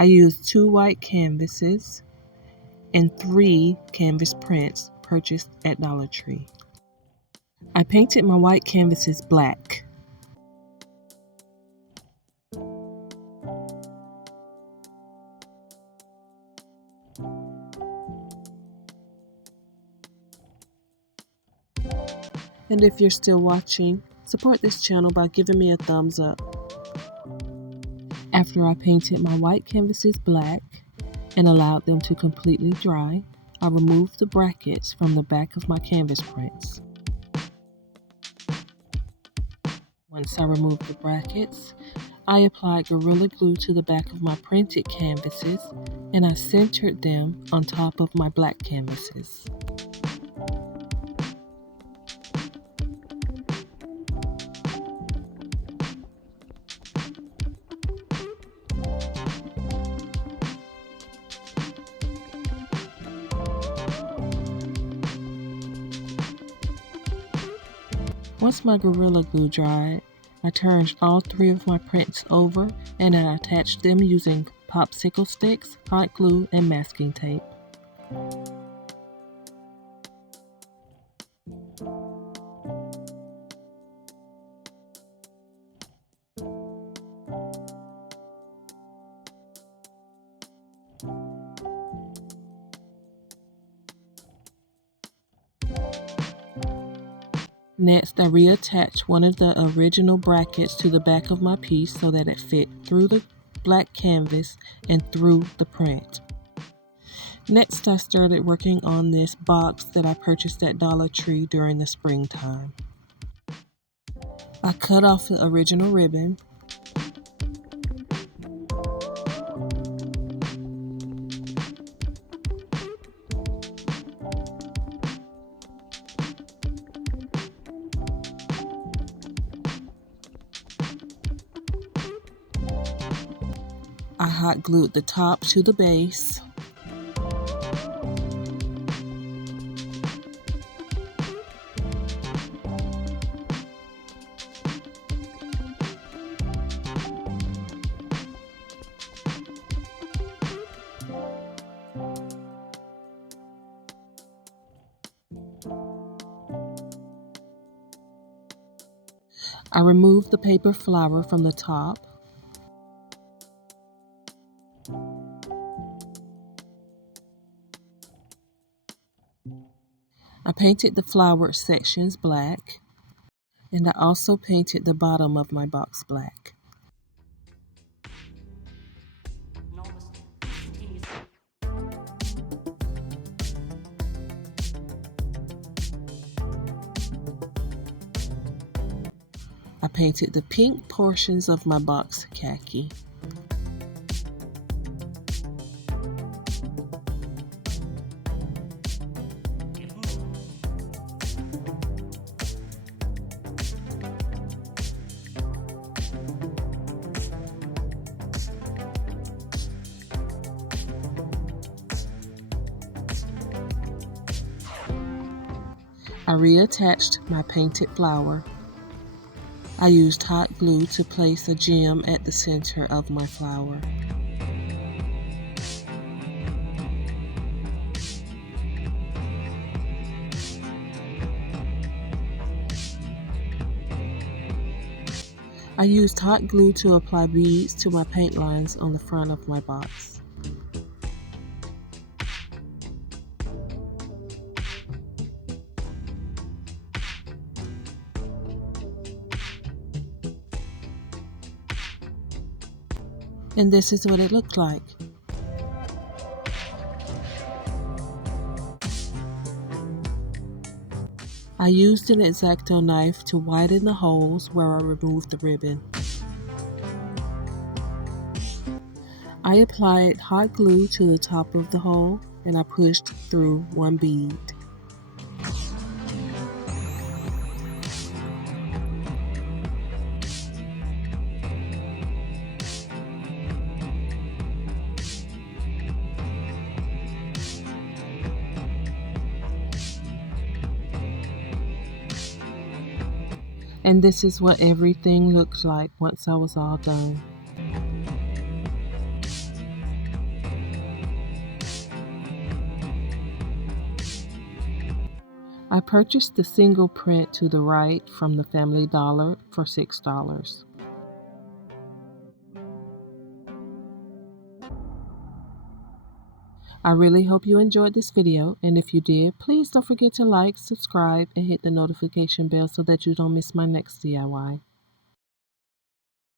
I used 2 white canvases and 3 canvas prints purchased at Dollar Tree. I painted my white canvases black. And if you're still watching, support this channel by giving me a thumbs up. After I painted my white canvases black and allowed them to completely dry, I removed the brackets from the back of my canvas prints. Once I removed the brackets, I applied Gorilla Glue to the back of my printed canvases and I centered them on top of my black canvases. Once my Gorilla Glue dried, I turned all 3 of my prints over and I attached them using popsicle sticks, hot glue, and masking tape. Next, I reattached one of the original brackets to the back of my piece so that it fit through the black canvas and through the print. Next, I started working on this box that I purchased at Dollar Tree during the springtime. I cut off the original ribbon. I hot glued the top to the base. I removed the paper flower from the top. I painted the flower sections black, and I also painted the bottom of my box black. I painted the pink portions of my box khaki. I reattached my painted flower. I used hot glue to place a gem at the center of my flower. I used hot glue to apply beads to my paint lines on the front of my box. And this is what it looked like. I used an X-Acto knife to widen the holes where I removed the ribbon. I applied hot glue to the top of the hole and I pushed through one bead. And this is what everything looked like once I was all done. I purchased the single print to the right from the Family Dollar for $6. I really hope you enjoyed this video, and if you did, please don't forget to like, subscribe, and hit the notification bell so that you don't miss my next DIY.